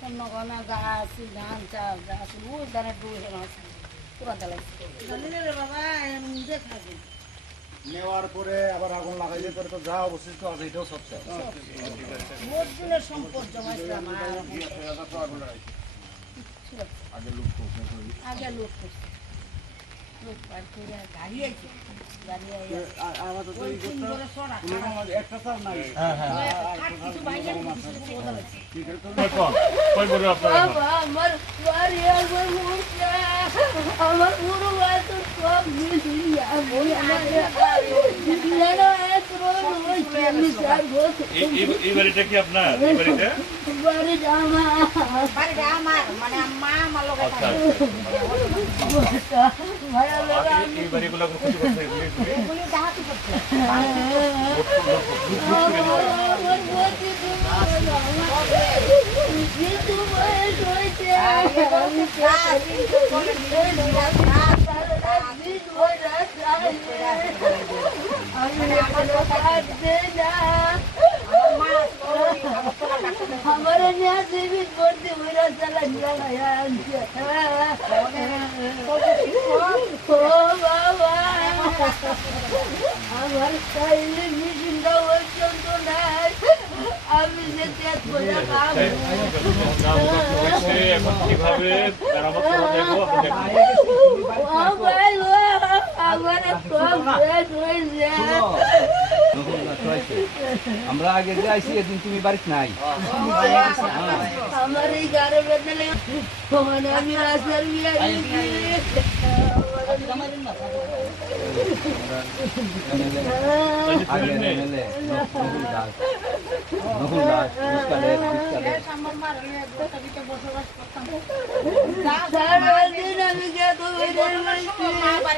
যা আছে ধান চাল আছে ওই ধানের ডুবে আছে। পুরা জ্বালাইছে বাবা এমন দেখাবে নেওয়ার পরে আবার আগুন লাগাইলে পরে তো যা অবশিষ্ট আছে এটাও সব শেষ। বহুত দিনের সম্পদ জমাইছে আগে লোক করছে, আগে লোক আমার বাড়ি আমার মুখে আমার পুরো বাড়ি আমার এই- বাড়িটা কি আপনার এই বাড়িটা বাড়ি জামা বাড়িটা আমার মানে মা আমার লোক আচ্ছা এই- বাড়িগুলো কিছু করছে এগুলি এগুলি এগুলি ডাহাতি করছে আমার বসে কিন্তু বয়স হয়েছে আমি আমার নিয়ে দেবী করতে ওরা চালা লাগাইয়া আনছে ও বাবা আমার শরীরে মেশিনটা পর্যন্ত নাই আমি যে তেজ করে খাব আমার সব শেষ হয়েছে আমরা আগে যে আইসি এদিন তুমি বাড়িতে নাই আমার এই গাড়ি বেদলে মানে আমি রাস্তার বিয়ে আগে এমএলএ নকুল দাস নকুল দাস বিস্তারে বিস্তারে সারাদিন আমি গেতো আমি কৃষি কাজ করে খাই গরু মানে আমার দুজন কলম করবা বিটা আমি আমার চালান লাগাই এমন করতে তো না আজকে দিন দশ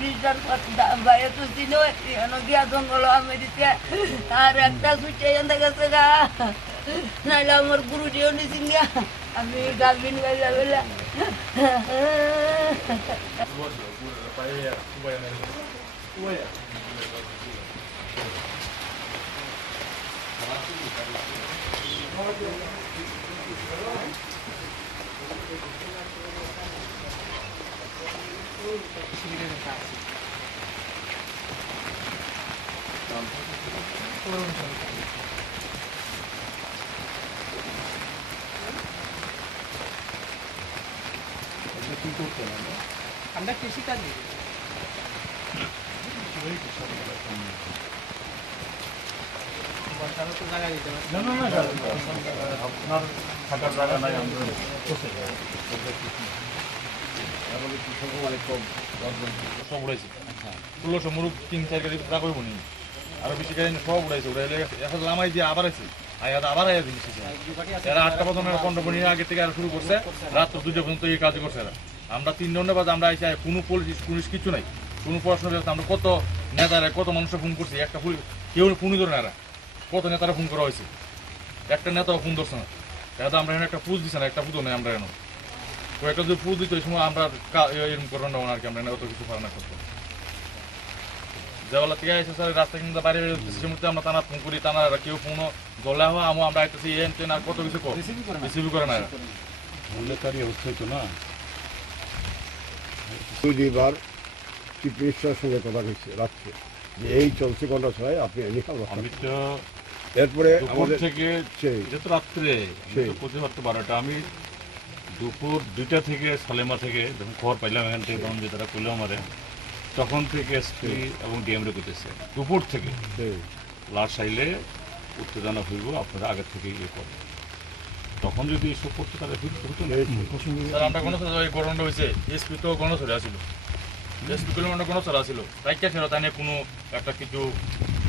ব্রিজটার বাইরে তো চিনো এখানে গিয়া জঙ্গল আমি দিতে আর একটা সুইটে এখান গেছে গা নাইলে আমার গুরুটিও নিচিন গা আমি গাবিন গাইলা বেলা আমরা কৃষিকাজ বর্ষারও তো জায়গা দিতে পারি না না না আপনার থাকার জায়গা নাই আমরা সব উড়াইছে মুরুখ তিন চার গাড়ি আরও বেশি গাড়ি সব উড়াইছে আবার আবার এরা আগে থেকে আর শুরু করছে রাত দুটো পর্যন্ত কাজ করছে এরা। আমরা তিনজনের বাদ আমরা এসে কোনো পুলিশ পুলিশ কিছু নাই। কোনো পড়াশোনা ব্যবস্থা আমরা কত নেতারা, কত মানুষের ফোন করছি। একটা কেউ ফোনই ধরে কত নেতারা ফোন করা হয়েছে? একটা নেতাও ফোন ধরছে না। আমরা এখানে একটা পুজ দিচ্ছে না, একটা পুজো নেই আমরা এখানে। কয়েকটা যদি পুজ দিত ওই সময় আমরা এরকম করবেন না কি আমরা অত কিছু পারে না করতে যেবেলা থেকে এসে স্যার রাস্তা কিন্তু বাইরে আমরা টানা ফোন করি টানা কেউ ফোনও জলে হওয়া আমো আমরা আইতেছি তেন আর কত কিছু রিসিভ করে না? এরা। দুইবার চিফ মিনিস্টারের সঙ্গে কথা কইছে রাখছে যে এই চলছে ঘণ্টা ছয় আপনি এনে খাব আমি তো এরপরে আমাদের থেকে রাত্রে সেই। প্রতিবার বারোটা আমি দুপুর দুইটা থেকে সালেমা থেকে যখন খবর পাইলাম এখান থেকে তখন যে তারা করল আমারে তখন থেকে এসপি এবং ডিএম রে করতেছে দুপুর থেকে। লাশ আইলে উত্তেজনা হইব আপনারা আগে থেকে ইয়ে করেন তখন যদি এসব করতে তাহলে হইতো হতো না আমরা কোনো হয়েছে এসপি তো এসপি কিলোমিটার রাইকা তাই নিয়ে কোনো একটা কিছু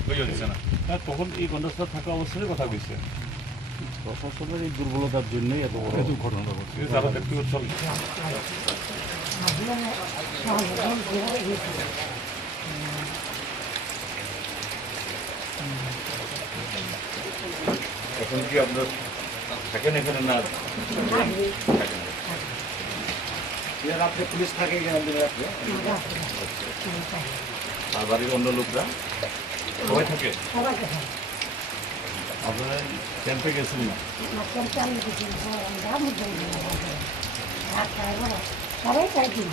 হয়ে দিচ্ছে না। হ্যাঁ তখন এই গণস্থ থাকা অবস্থায় কথা কইছে। প্রশাসনের এই দুর্বলতার জন্যই এত বড় ঘটনা ঘটছে। যারা ব্যক্তিগত এখন কি আপনার থাকেন এখানে না? রাত্রে পুলিশ থাকে এখানে রাত্রে। আর বাড়ির অন্য লোকরা? সবাই থাকে। আপনারা ক্যাম্পে গেছেন না সবাই চাইছি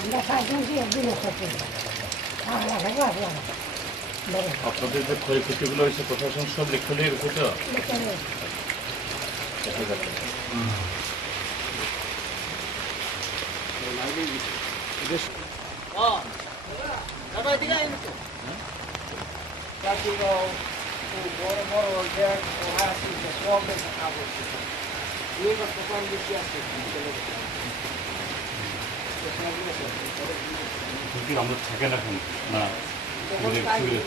আমরা চাইছি একদিনের সাথে আপনাদের যে ক্ষয়ক্ষতিগুলো হয়েছে প্রশাসন সব লিখে নিয়ে গেছে তো? দেখা যাচ্ছে। বড় বড় ব্যাগ ওহা আছে সব বেশি খাব এই কথা কম বেশি আছে কিন্তু আমরা থাকেন এখন না সুবিধে- সুবিধে-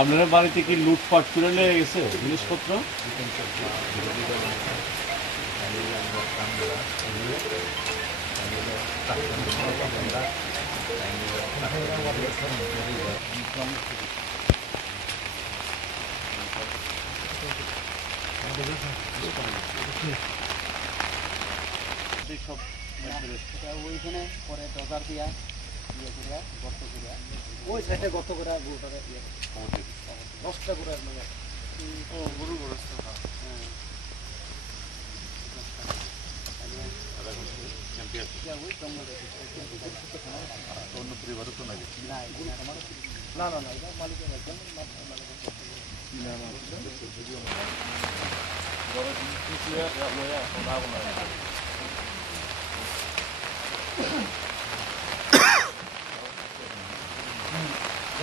আপনারা বাড়িতে কি লুটপাট করে লেগে গেছে জিনিসপত্র? ওইখানে পরে দরকার দিয়া ইয়ে করিয়া গর্ত করিয়া ওই সাইডে গর্ত করে গরুটারে ইয়ে দশটা করে মানে। ও গরু গরু অন্য পরিবারও নাকি না না না মালিকের একজন মালিকের।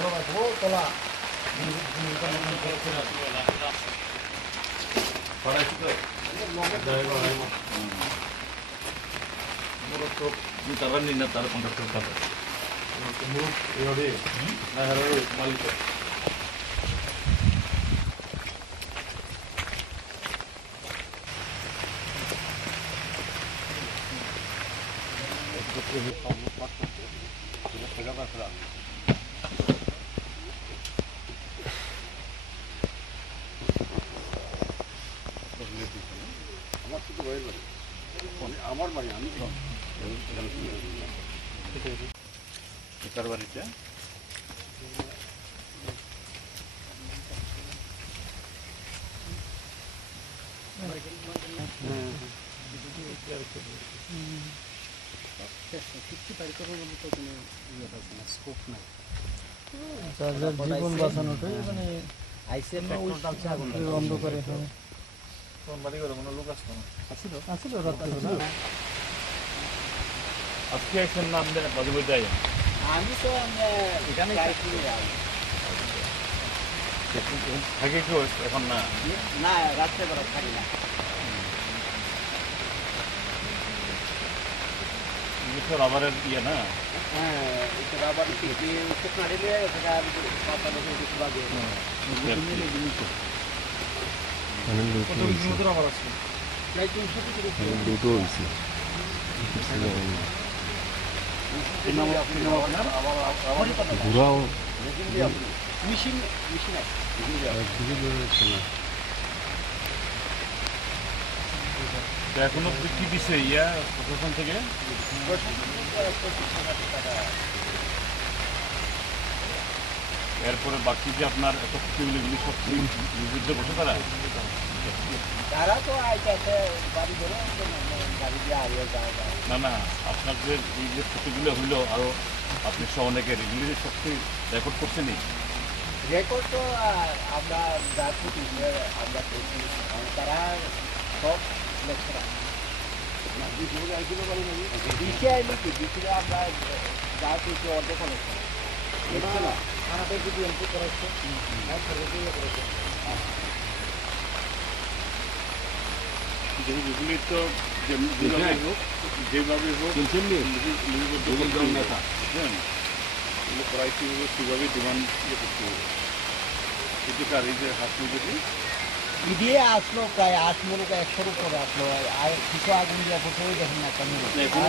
তোলা মূলত যে তারা নিন না তারা কন্ট্রাক্টর তারা মালিক আমার বাড়ি আমি তার বাড়িতে জীবন বাঁচানোটাই মানে আইসে অন্ধকারে তখন বাড়ি করে কোনো লোক আসতো না আসছিল রাত্রে আজকে একজন নাম দেন মাঝে মধ্যে আইন আমি তো এখানে থাকে কি এখন না না রাত্রে বেলা থাকি না বছর আবারের ইয়ে না হ্যাঁ দুটো হয়েছে। ঘোরাও মেশিন মেশিন আছে। এখনও কি দিছে ইয়া প্রশাসন থেকে? এরপরে বাকি যে আপনার এত কিছুগুলি সব বিরুদ্ধে বসে তারা তারা তো না না আপনাদের এই যে ক্ষতিগুলো হইল আরও আপনি সহ অনেকের এগুলি সত্যি রেকর্ড করছেনই? রেকর্ড তো আমরা যা করছি আমরা করছি তারা সব কি বিশে আমরা যা করছি অর্ধেক থানাতে যদি সর্বকে ইয়ে করেছে যেগুলি তো যেভাবে হোক যেভাবে হোক নেতা। বুঝলেন এগুলো করাই কীভাবে কীভাবে ডিমান্ড ইয়ে করতে হবে। কার এই যে হাত যদি ইডিয়ে আসলো প্রায় আট মনে একশোর উপরে আসলো। আর কিছু আগুন দিয়ে প্রথমেই দেখেন না কেমন এখন-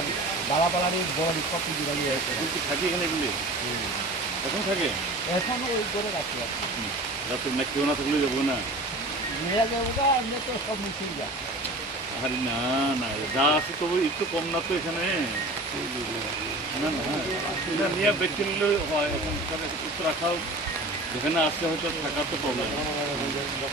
বড় থাকে এগুলি। এখন থাকে? এখন ওই করে রাখি রাতে না কেউ না থাকলে যাব না? মেয়েরা যাব গা, আমরা তো সব মিছিল যা আরে না না যা আছে তবু একটু কম না তো এখানে। না না নিয়ে নিলে হয় এখন রাখাও। যেখানে আসতে হয়তো থাকার তো প্রবলেম